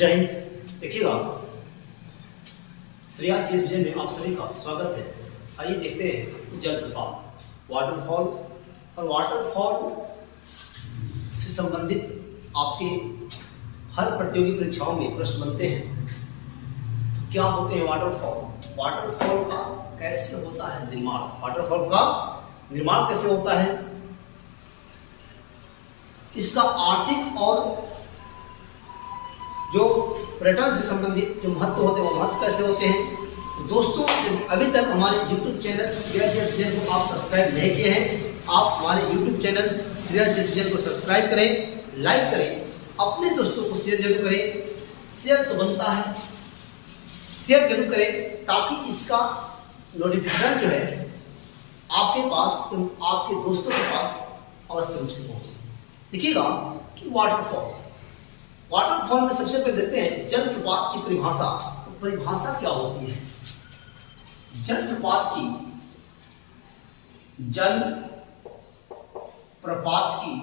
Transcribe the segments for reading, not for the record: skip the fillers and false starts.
जय हिंद। देखिएगा श्रेया इस वीडियो में आप सभी का स्वागत है। आइए देखते हैं जलप्रपात, वाटरफॉल और वाटरफॉल से संबंधित आपके हर प्रतियोगी परीक्षाओं में प्रश्न बनते हैं। तो क्या होते हैं वाटरफॉल, वाटरफॉल का कैसे होता है निर्माण, वाटरफॉल का निर्माण कैसे होता है, इसका आर्थिक और जो पर्यटन से संबंधित जो महत्व होते हैं वो महत्व कैसे होते हैं। तो दोस्तों, यदि अभी तक हमारे YouTube चैनल श्रेया JSVN को आप सब्सक्राइब नहीं किए हैं, आप हमारे YouTube चैनल श्रेया JSVN को सब्सक्राइब करें, लाइक करें, अपने दोस्तों को शेयर जरूर करें। शेयर तो बनता है, शेयर जरूर करें ताकि इसका नोटिफिकेशन जो है आपके पास एवं आपके दोस्तों के पास अवश्य रूप से पहुंचे। देखिएगा कि वाटरफॉल में सबसे पहले देखते हैं जलप्रपात की परिभाषा। तो परिभाषा क्या होती है जलप्रपात की? जलप्रपात की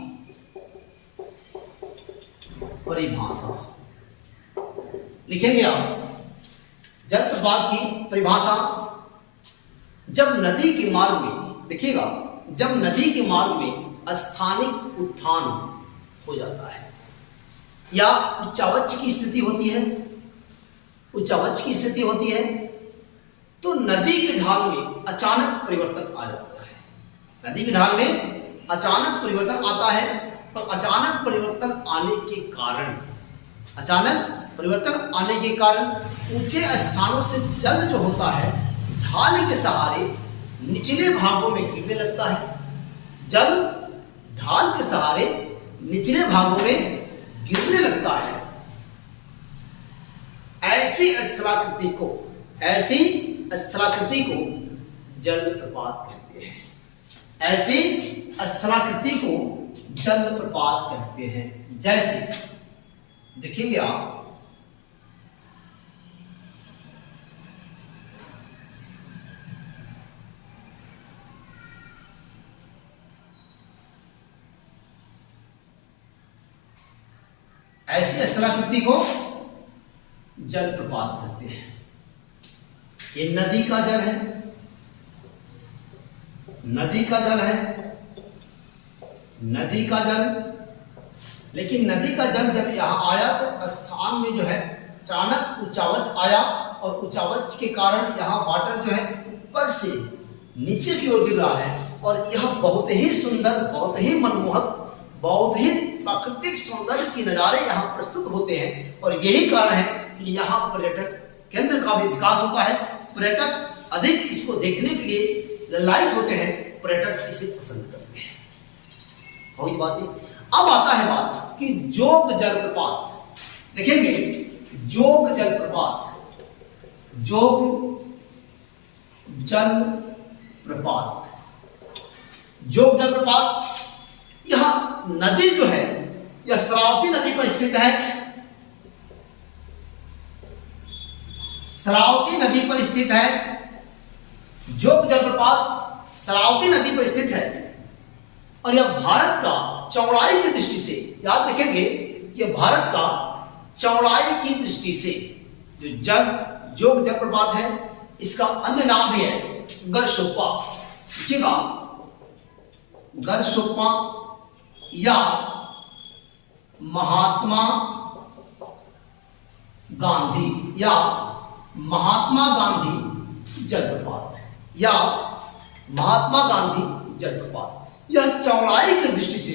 परिभाषा लिखेंगे आप। जलप्रपात की परिभाषा, जब नदी के मार्ग में, देखिएगा, जब नदी के मार्ग में स्थानिक उत्थान हो जाता है या उच्चावच की स्थिति होती है, उच्चावच की स्थिति होती है, तो नदी के ढाल में अचानक परिवर्तन आ जाता है। नदी की ढाल में अचानक परिवर्तन आता है और अचानक परिवर्तन आने के कारण, अचानक परिवर्तन आने के कारण ऊंचे स्थानों से जल जो होता है ढाल के सहारे निचले भागों में गिरने लगता है। जल ढाल के सहारे निचले भागों में गिरने लगता है। ऐसी स्थलाकृति को जलप्रपात कहते हैं। ऐसी स्थलाकृति को जलप्रपात कहते हैं। जैसे देखेंगे आप, ऐसी स्थलाकृति को जलप्रपात कहते हैं। ये नदी का जल है, नदी का जल है, नदी का जल, लेकिन नदी का जल जब यहां आया तो स्थान में जो है अचानक ऊंचावच आया और ऊंचावच के कारण यहाँ वाटर जो है ऊपर से नीचे की ओर गिर रहा है और यह बहुत ही सुंदर, बहुत ही मनमोहक, बहुत ही प्राकृतिक सौंदर्य के नजारे यहाँ प्रस्तुत होते हैं। और यही कारण है कि यहाँ पर्यटन केंद्र का भी विकास होता है। पर्यटक अधिक इसको देखने के लिए ललायित होते हैं, पर्यटक इसे पसंद करते हैं। हो गई बात। अब आता है बात कि जोग जलप्रपात। देखेंगे जोग जलप्रपात, जोग जलप्रपात, जोग जलप्रपात, यह नदी जो है यह श्रावती नदी पर स्थित है। श्रावती नदी पर स्थित है। जोग जलप्रपात श्रावती नदी पर स्थित है और यह भारत का चौड़ाई की दृष्टि से, याद रखेंगे, यह भारत का चौड़ाई की दृष्टि से जो जोग जलप्रपात है, इसका अन्य नाम भी है गरसोप्पा। देखिएगा, गरसोप्पा या महात्मा गांधी या महात्मा गांधी जलप्रपात या महात्मा गांधी जलप्रपात, यह चौड़ाई की दृष्टि से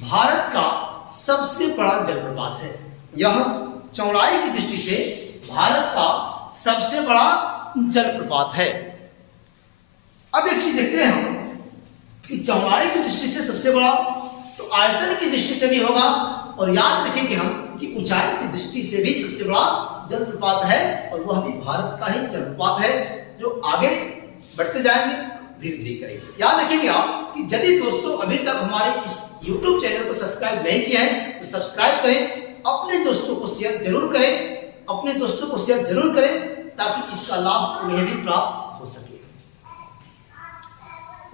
भारत का सबसे बड़ा जलप्रपात है। यह चौड़ाई की दृष्टि से भारत का सबसे बड़ा जलप्रपात है। अब एक चीज देखते हैं हम कि चौड़ाई की दृष्टि से सबसे बड़ा, तो आयतन की दृष्टि से भी होगा और याद रखेंगे हम कि ऊंचाई की दृष्टि से भी सबसे बड़ा जलप्रपात है और वह भी भारत का ही जलप्रपात है, जो आगे बढ़ते जाएंगे, धीरे धीरे करेंगे। याद रखेंगे आप कि यदि दोस्तों अभी तक हमारे इस YouTube चैनल को सब्सक्राइब नहीं किया है तो सब्सक्राइब करें, अपने दोस्तों को शेयर जरूर करें, अपने दोस्तों को शेयर जरूर करें ताकि इसका लाभ उन्हें भी प्राप्त हो सके।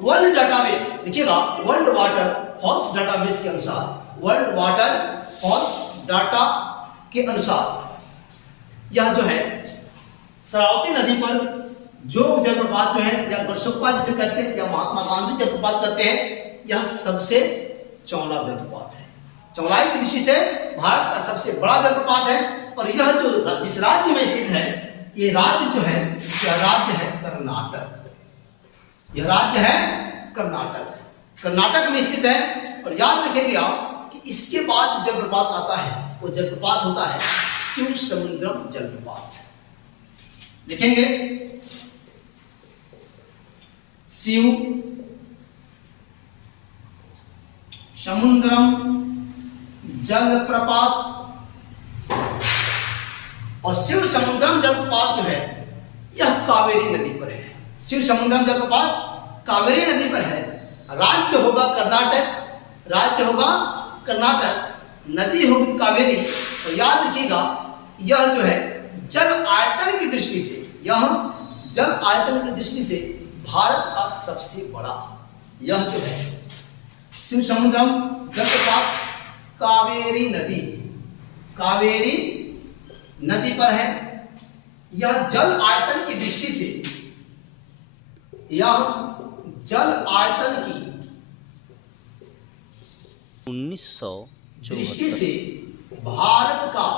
वर्ल्ड डाटाबेस, देखिएगा, वर्ल्ड वाटर फॉल्स डाटाबेस के अनुसार, वर्ल्ड वाटर फॉल्स डाटा के अनुसार यह जो है शरावती नदी पर जोग जलप्रपात जो है, या गुरसुक्पा जिसे कहते हैं, या महात्मा गांधी जलप्रपात कहते हैं, यह सबसे चौड़ा जलप्रपात है। चौड़ाई की दृष्टि से भारत का सबसे बड़ा जलप्रपात है। और यह जो जिस राज्य में स्थित है, ये राज्य जो है, यह राज्य है कर्नाटक। यह राज्य है कर्नाटक, कर्नाटक में स्थित है। और याद रखेंगे आप कि इसके बाद जो जलप्रपात आता है वो जलप्रपात होता है शिवसमुद्रम जलप्रपात। लिखेंगे शिव समुद्रम जलप्रपात। और शिव समुद्रम जलप्रपात जो है यह कावेरी नदी पर है। शिव समुद्रम जलप्रपात कावेरी नदी पर है। राज्य होगा कर्नाटक, राज्य होगा कर्नाटक, नदी होगी कावेरी। और याद रखिएगा यह जो है जल आयतन की दृष्टि से, यह जल आयतन की दृष्टि से भारत का सबसे बड़ा यह जो है शिव समुद्रम जलप्रपात कावेरी नदी, कावेरी नदी पर है। यह जल आयतन की दृष्टि से, यह जल आयतन की 1974 दृष्टि से भारत का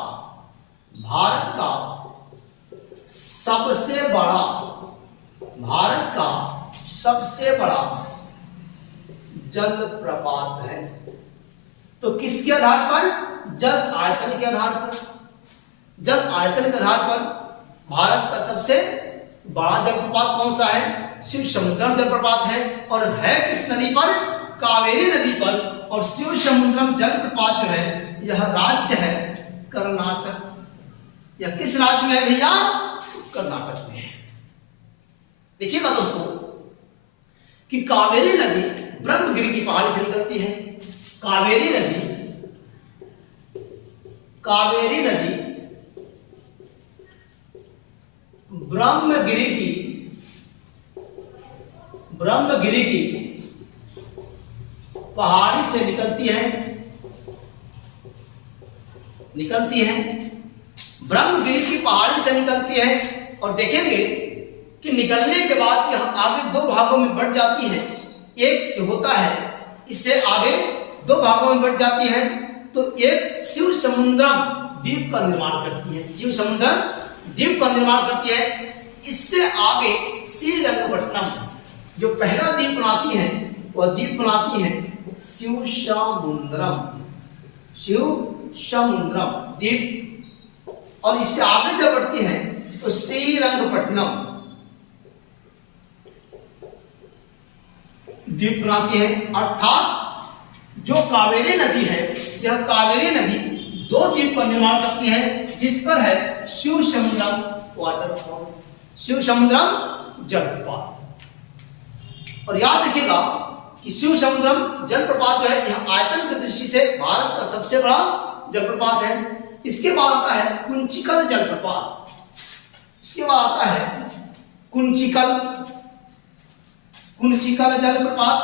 सबसे बड़ा, भारत का सबसे बड़ा जलप्रपात है। तो किसके आधार पर? जल आयतन के आधार पर। जल आयतन के आधार पर भारत का सबसे बड़ा जलप्रपात कौन सा है? शिव समुद्रम जलप्रपात है। और है किस नदी पर? कावेरी नदी पर। और शिव समुद्रम जलप्रपात जो है यह राज्य है कर्नाटक। यह किस राज्य में है भैया? कर्नाटक में है। देखिएगा दोस्तों कि कावेरी नदी ब्रह्मगिरी की पहाड़ी से निकलती है। कावेरी नदी, कावेरी नदी ब्रह्मगिरी की पहाड़ी से निकलती है, ब्रह्मगिरी की पहाड़ी से निकलती है। और देखेंगे कि निकलने के बाद यह आगे दो भागों में बढ़ जाती है। एक जो होता है इससे आगे दो भागों में बढ़ जाती है। तो एक शिव समुद्रम द्वीप का निर्माण करती है, शिव समुद्रम द्वीप का निर्माण करती है। इससे आगे श्रीरंगपट्टनम जो पहला द्वीप बनाती है, वह द्वीप बनाती है शिव समुद्रम द्वीप। और इससे आगे जब बढ़ती है तो श्रीरंगपट्टनम द्वीप बनाती है। अर्थात जो कावेरी नदी है, यह कावेरी नदी दो द्वीप का निर्माण करती है, जिस पर है शिव समुद्रम वाटरफॉल, शिव समुद्रम जलप्रपात। और याद रखिएगा कि शिव समुद्रम जलप्रपात जो है यह आयतन की दृष्टि से भारत का सबसे बड़ा जलप्रपात है। इसके बाद आता है कुंचिकल जलप्रपात। इसके बाद आता है कुंचिकल जलप्रपात।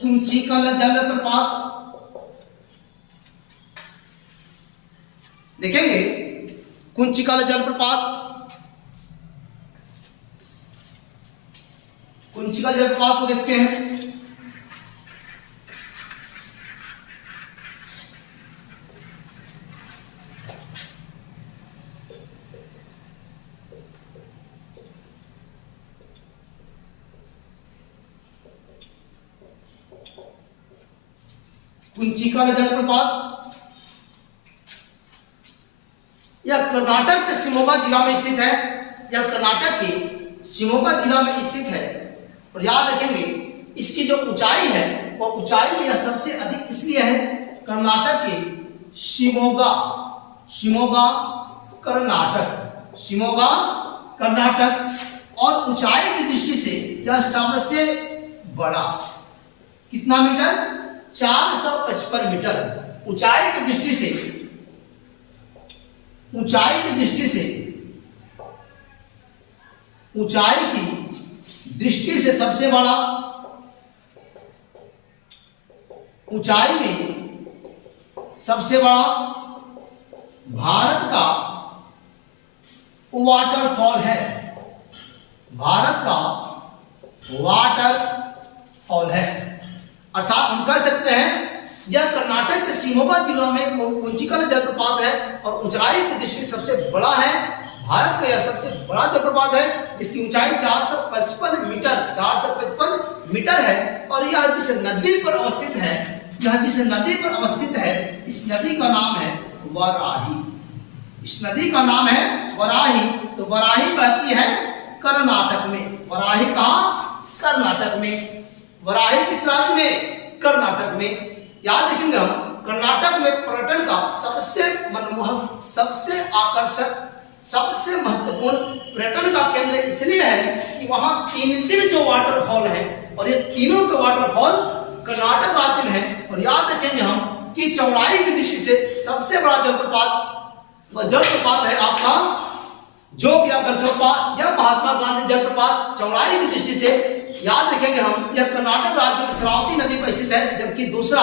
कुंचिकल जलप्रपात देखेंगे। कुंचिकल जलप्रपात को देखते हैं। कुंचिकल जलप्रपात यह कर्नाटक के शिमोगा जिला में स्थित है। यह कर्नाटक के शिमोगा जिला में स्थित है। और याद रखेंगे इसकी जो ऊंचाई है वह ऊंचाई में यह सबसे अधिक इसलिए है कर्नाटक के शिमोगा कर्नाटक। और ऊंचाई की दृष्टि से यह सबसे बड़ा, कितना मीटर? 455 मीटर। ऊंचाई की दृष्टि से सबसे बड़ा, ऊंचाई में सबसे बड़ा भारत का वाटरफॉल है, भारत का वाटरफॉल है। अर्थात हम कह सकते हैं यह कर्नाटक के शिमोगा जिला में कुंचिकल जलप्रपात है और ऊंचाई की दृष्टि से सबसे बड़ा है। भारत का यह सबसे बड़ा जलप्रपात है। इसकी ऊंचाई 455 मीटर 455 मीटर है और यह जिस नदी पर अवस्थित है, यह जिस नदी पर अवस्थित है, इस नदी का नाम है वराही। इस नदी का नाम है वराही। तो वराही बहती है कर्नाटक में। वराही कहाँ? कर्नाटक में। वराही किस राज्य में? कर्नाटक में। याद रखेंगे हम, कर्नाटक में पर्यटन का सबसे मनमोहक, सबसे आकर्षक, सबसे महत्वपूर्ण पर्यटन का केंद्र इसलिए है कि वहां 3 जो वाटरफॉल है और ये तीनों के वाटरफॉल कर्नाटक राज्य में है। और याद रखेंगे हम कि चौड़ाई की दृष्टि से सबसे बड़ा जलप्रपात वह जलप्रपात है आपका जोग या गरसोप्पा या महात्मा गांधी जलप्रपात। चौड़ाई की दृष्टि से याद रखेंगे हम, यह कर्नाटक राज्य में शरावती नदी पर स्थित है, जबकि दूसरा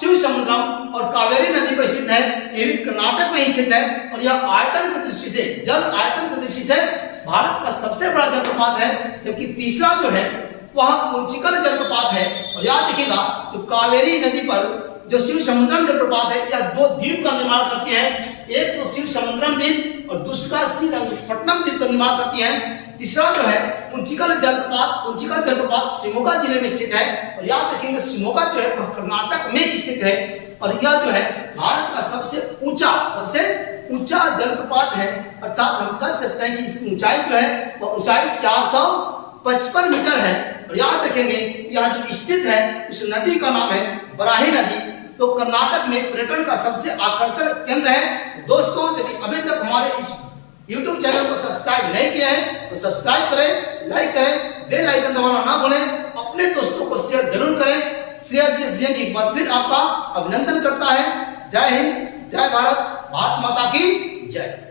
शिव समुद्रम और कावेरी नदी पर स्थित है, ये भी कर्नाटक में ही स्थित है। और यह आयतन की दृष्टि से, जल आयतन की दृष्टि से भारत का सबसे बड़ा जलप्रपात है, जबकि तीसरा जो है वह कुंचिकल जलप्रपात है। और याद रखिएगा, जो कावेरी नदी पर जो शिव समुद्रम जलप्रपात है, यह 2 द्वीप का निर्माण करती है। एक तो शिव समुद्रम द्वीप और दूसरा श्रीरंगपट्टनम द्वीप का निर्माण करती है। तीसरा जो है कुंचिकल जलप्रपात, कुंचिकल जलप्रपात शिमोगा जिले में स्थित है। और याद रखेंगे शिमोगा जो है वह कर्नाटक में स्थित है और यह जो है भारत का सबसे ऊंचा जलप्रपात है। अर्थात हम कह सकते हैं कि इसकी ऊंचाई जो है वह ऊंचाई 455 मीटर है। और याद रखेंगे यह जो स्थित है उस नदी का नाम है वराही नदी। तो कर्नाटक में पर्यटन का सबसे आकर्षण केंद्र है। दोस्तों, यदि अभी तक हमारे इस YouTube चैनल को सब्सक्राइब नहीं किया है तो सब्सक्राइब करें, लाइक करें, बेल आइकन दबाना ना भूलें, अपने दोस्तों को शेयर जरूर करें। श्रेया GSBN एक बार फिर आपका अभिनंदन करता है। जय हिंद, जय भारत, भारत माता की जय।